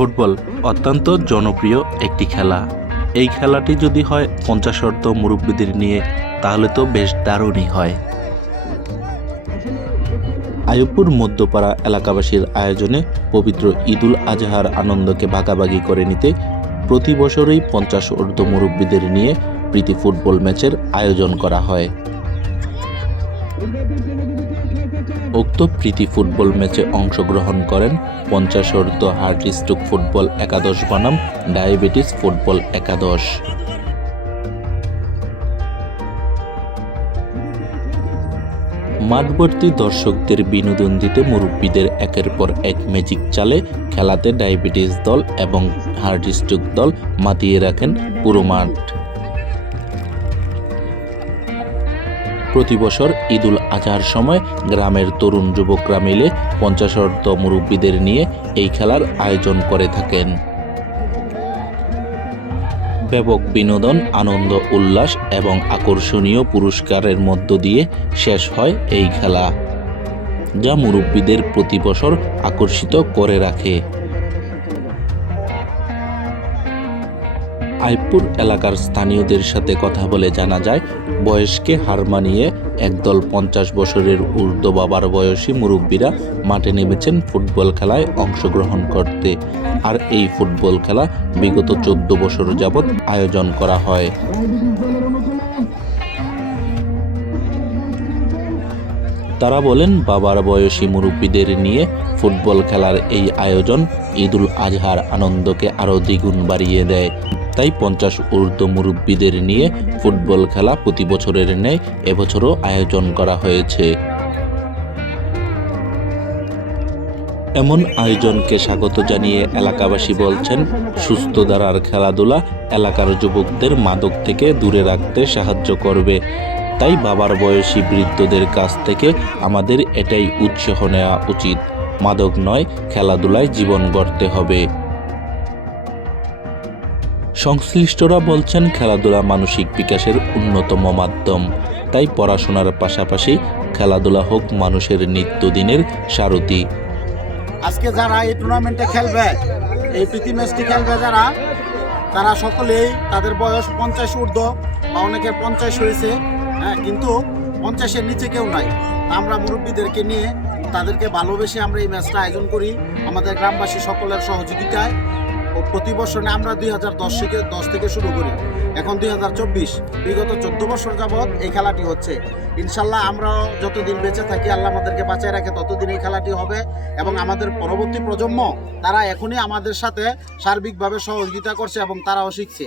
Football অত্যন্ত জনপ্রিয় একটি খেলা। এই খেলাটি যদি হয় পঞ্চাশর্ধ মুরব্বীদের নিয়ে, তাহলে তো বেশ দারুণই হয়। আয়ুপুর মধ্যপাড়া এলাকাবাসীর আয়োজনে পবিত্র ঈদুল আজহার আনন্দকে ভাগাভাগি করে নিতে প্রতি বছরই পঞ্চাশ অর্ধ মুরব্বীদের নিয়ে প্রীতি ফুটবল ম্যাচের আয়োজন করা হয়। উক্ত প্রীতি ফুটবল ম্যাচে অংশগ্রহণ করেন পঞ্চাশ হার্ট হার্টিস্টুক ফুটবল একাদশ বনাম ডায়াবেটিস ফুটবল একাদশ। মাঠবর্তী দর্শকদের বিনোদন দিতে মুরব্বীদের একের পর এক ম্যাজিক চালে খেলাতে ডায়াবেটিস দল এবং হার্টিস্টুক দল মাতিয়ে রাখেন পুরো মাঠ। প্রতি বছর ঈদুল আজহার সময় গ্রামের তরুণ যুবকরা মিলে পঞ্চাশর্ধ মুরব্বীদের নিয়ে এই খেলার আয়োজন করে থাকেন। ব্যাপক বিনোদন, আনন্দ, উল্লাস এবং আকর্ষণীয় পুরস্কারের মধ্য দিয়ে শেষ হয় এই খেলা, যা মুরব্বীদের প্রতি বছর আকর্ষিত করে রাখে। আইপুর এলাকার স্থানীয়দের সাথে কথা বলে জানা যায়, বয়সকে হার মানিয়ে একদল পঞ্চাশ বছরের ঊর্ধ্ব বাবার বয়সী মুরব্বীরা মাঠে নেমেছেন ফুটবল খেলায় অংশগ্রহণ করতে। আর এই ফুটবল খেলা বিগত চোদ্দ বছর যাবৎ আয়োজন করা হয়। তারা বলেন, বাবার বয়সী মুরব্বীদের নিয়ে ফুটবল খেলার এই আয়োজন ঈদুল আজহার আনন্দকে আরও দ্বিগুণ বাড়িয়ে দেয়। তাই পঞ্চাশ ঊর্ধ্ব মুরব্বীদের নিয়ে ফুটবল খেলা প্রতি বছরের ন্যায় এবছরও আয়োজন করা হয়েছে। এমন আয়োজনকে স্বাগত জানিয়ে এলাকাবাসী বলছেন, সুস্থ দ্বারার খেলাধুলা এলাকার যুবকদের মাদক থেকে দূরে রাখতে সাহায্য করবে। তাই বাবার বয়সী বৃদ্ধদের কাছ থেকে আমাদের এটাই উৎসাহ নেওয়া উচিত। মাদক নয়, খেলাধুলায় জীবন গড়তে হবে। সংশ্লিষ্টরা বলছেন খেলাধুলা মানসিক বিকাশের অন্যতম মাধ্যম। তাই পড়াশোনার পাশাপাশি খেলাধুলা হোক মানুষের নিত্যদিনের সারথি। আজকে যারা এই টুর্নামেন্টে খেলবে, এই প্রীতি ম্যাচটি খেলবে যারা, তারা সকলেই তাদের বয়স পঞ্চাশ ঊর্ধ্ব বা অনেকের পঞ্চাশ হয়েছে হ্যাঁ কিন্তু পঞ্চাশের নিচে কেউ নাই। আমরা মুরব্বীদেরকে নিয়ে তাদেরকে ভালোবেসে আমরা এই ম্যাচটা আয়োজন করি। আমাদের গ্রামবাসী সকলের সহযোগিতায় প্রতি বছর আমরা দুই হাজার দশ থেকে দশ থেকে শুরু করি। এখন দুই হাজার চব্বিশ, বিগত চোদ্দ বছর যাবৎ এই খেলাটি হচ্ছে। ইনশাল্লাহ আমরা যতদিন বেঁচে থাকি, আল্লাহ আমাদেরকে বাঁচায় রাখে, ততদিন এই খেলাটি হবে এবং আমাদের পরবর্তী প্রজন্ম, তারা এখনই আমাদের সাথে সার্বিকভাবে সহযোগিতা করছে এবং তারাও শিখছে।